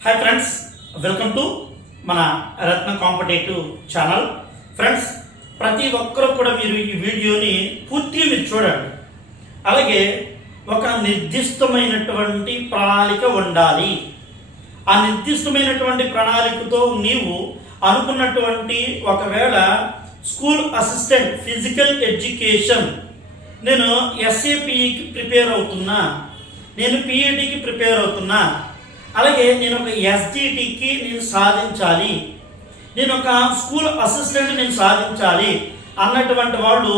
Hi friends welcome to మన రత్న competitive channel friends ప్రతి ఒక్కరూ కూడా మీరు ఈ వీడియోని పూర్తిగా మీరు చూడండి. అలాగే ఒక నిర్దిష్టమైనటువంటి ప్రణాళిక ఉండాలి. ఆ నిర్దిష్టమైనటువంటి ప్రణాళికతో నీవు అనుకున్నటువంటి ఒకవేళ స్కూల్ అసిస్టెంట్ ఫిజికల్ ఎడ్యుకేషన్ నేను ఎస్ఏపిఈకి ప్రిపేర్ అవుతున్నా నేను పిఈడికి ప్రిపేర్ అవుతున్నా అలాగే నేను ఒక ఎస్జిటికి నేను సాధించాలి. నేను ఒక స్కూల్ అసిస్టెంట్ నేను సాధించాలి అన్నటువంటి వాళ్ళు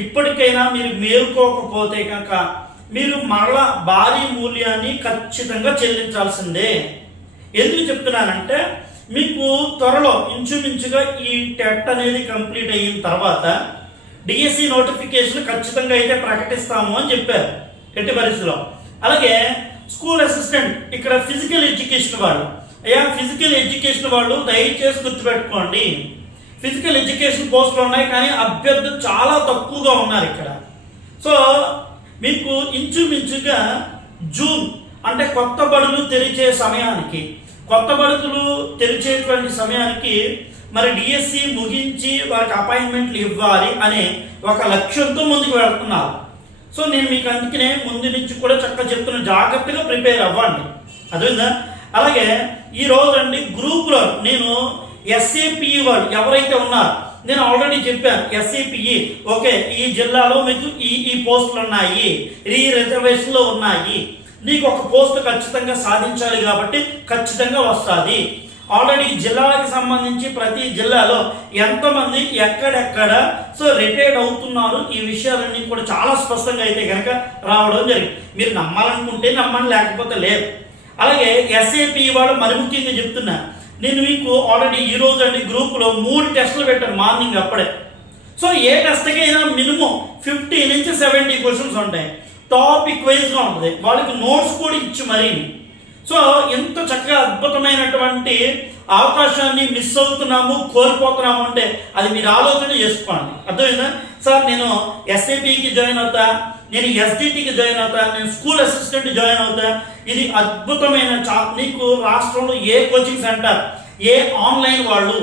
ఇప్పటికైనా మీరు మేల్కోకపోతే కనుక మీరు మరలా భారీ మూల్యాన్ని ఖచ్చితంగా చెల్లించాల్సిందే. ఎందుకు చెప్తున్నానంటే మీకు త్వరలో ఇంచుమించుగా ఈ టెట్ అనేది కంప్లీట్ అయిన తర్వాత డిఎస్సి నోటిఫికేషన్ ఖచ్చితంగా అయితే ప్రకటిస్తాము అని చెప్పారు ఎట్టి పరిస్థితిలో. అలాగే స్కూల్ అసిస్టెంట్ ఇక్కడ ఫిజికల్ ఎడ్యుకేషన్ వాళ్ళు అయ్యా ఫిజికల్ ఎడ్యుకేషన్ వాళ్ళు దయచేసి గుర్తుపెట్టుకోండి. ఫిజికల్ ఎడ్యుకేషన్ పోస్టులు ఉన్నాయి కానీ అభ్యర్థులు చాలా తక్కువగా ఉన్నారు ఇక్కడ. సో మీకు ఇంచుమించుగా జూన్ అంటే కొత్త బడులు తెరిచే సమయానికి కొత్త బడులు తెరిచేటువంటి సమయానికి మరి డిఎస్సి ముగించి వారికి అపాయింట్మెంట్లు ఇవ్వాలి అనే ఒక లక్ష్యంతో ముందుకు వెళ్తున్నారు. సో నేను మీకు అందుకనే ముందు నుంచి కూడా చక్కగా చెప్తున్న జాగ్రత్తగా ప్రిపేర్ అవ్వండి. అర్థమైందా? అలాగే ఈ రోజు అండి గ్రూప్లో నేను ఎస్ఏపిఈ వాళ్ళు ఎవరైతే ఉన్నారో నేను ఆల్రెడీ చెప్పాను ఎస్ఏపిఈ ఓకే ఈ జిల్లాలో మీకు ఈ ఈ పోస్టులు ఉన్నాయి ఈ రిజర్వేషన్లో ఉన్నాయి. నీకు ఒక పోస్ట్ ఖచ్చితంగా సాధించాలి కాబట్టి ఖచ్చితంగా వస్తుంది. ఆల్రెడీ జిల్లాలకు సంబంధించి ప్రతి జిల్లాలో ఎంతమంది ఎక్కడెక్కడ సో రిటైర్డ్ అవుతున్నారు ఈ విషయాలన్నీ కూడా చాలా స్పష్టంగా అయితే కనుక రావడం జరిగింది. మీరు నమ్మాలనుకుంటే నమ్మని లేకపోతే లేదు. అలాగే ఎస్ఏపి వాళ్ళు మరి ముఖ్యంగా చెప్తున్నా నేను మీకు ఆల్రెడీ ఈ రోజు అండి గ్రూపులో మూడు టెస్టులు పెట్టాను మార్నింగ్ అప్పుడే. సో ఏ టెస్ట్కి అయినా మినిమం ఫిఫ్టీ నుంచి సెవెంటీ క్వశ్చన్స్ ఉంటాయి. టాపిక్ వైజ్గా ఉంటుంది. వాళ్ళకి నోట్స్ కూడా ఇచ్చి మరీ. సో ఎంత చక్కగా అద్భుతమైనటువంటి అవకాశాన్ని మిస్ అవుతున్నాము కోల్పోతున్నాము అంటే అది మీరు ఆలోచన చేసుకోండి. అర్థమైందా? సార్ నేను ఎస్ఏపికి జాయిన్ అవుతా నేను ఎస్డిటికి జాయిన్ అవుతా నేను స్కూల్ అసిస్టెంట్ జాయిన్ అవుతా. ఇది అద్భుతమైన చా నీకు రాష్ట్రంలో ఏ కోచింగ్ సెంటర్ ఏ ఆన్లైన్ వాళ్ళు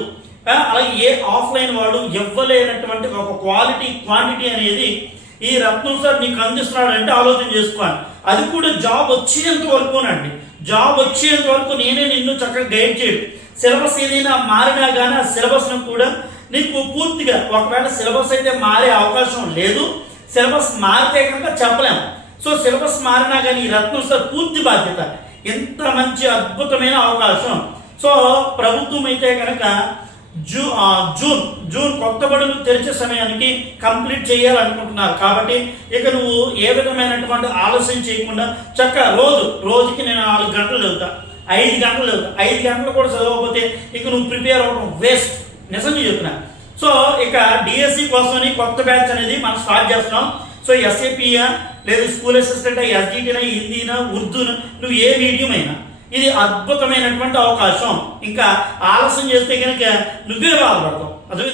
అలాగే ఏ ఆఫ్లైన్ వాళ్ళు ఇవ్వలేనటువంటి ఒక క్వాలిటీ క్వాంటిటీ అనేది ఈ రత్నం సార్ నీకు అందిస్తున్నాడు అంటే ఆలోచన చేసుకోవాలి అది కూడా జాబ్ వచ్చేంత వరకునండి. జాబ్ వచ్చేంత వరకు నేనే నిన్ను చక్కగా గైడ్ చేయడు. సిలబస్ ఏదైనా మారినా కానీ ఆ సిలబస్ను కూడా నీకు పూర్తిగా ఒకవేళ సిలబస్ అయితే మారే అవకాశం లేదు. సిలబస్ మారితే కనుక చెప్పలేము సో సిలబస్ మారినా కానీ ఈ రత్నం సార్ పూర్తి బాధ్యత. ఎంత మంచి అద్భుతమైన అవకాశం. సో ప్రభుత్వం అయితే కనుక జూ జూన్ జూన్ కొత్త బడులు తెరిచే సమయానికి కంప్లీట్ చేయాలనుకుంటున్నారు. కాబట్టి ఇక నువ్వు ఏ విధమైనటువంటి ఆలస్యం చేయకుండా చక్కగా రోజు రోజుకి నేను నాలుగు గంటలు చదువుతా. ఐదు గంటలు చదువుతా. ఐదు గంటలు కూడా చదవకపోతే ఇక నువ్వు ప్రిపేర్ అవ్వడం వేస్ట్. నిజంగా చెప్తున్నా. సో ఇక డిఎస్సి కోసమని కొత్త బ్యాచ్ అనేది మనం స్టార్ట్ చేస్తున్నాం. సో ఎస్ఏపియా లేదు స్కూల్ అసిస్టెంట్ ఎస్డిటీనా హిందీనా ఉర్దూనా నువ్వు ఏ మీడియం అయినా ఇది అద్భుతమైనటువంటి అవకాశం. ఇంకా ఆలస్యం చేస్తే కనుక నువ్వే బాధపడతావు. అదే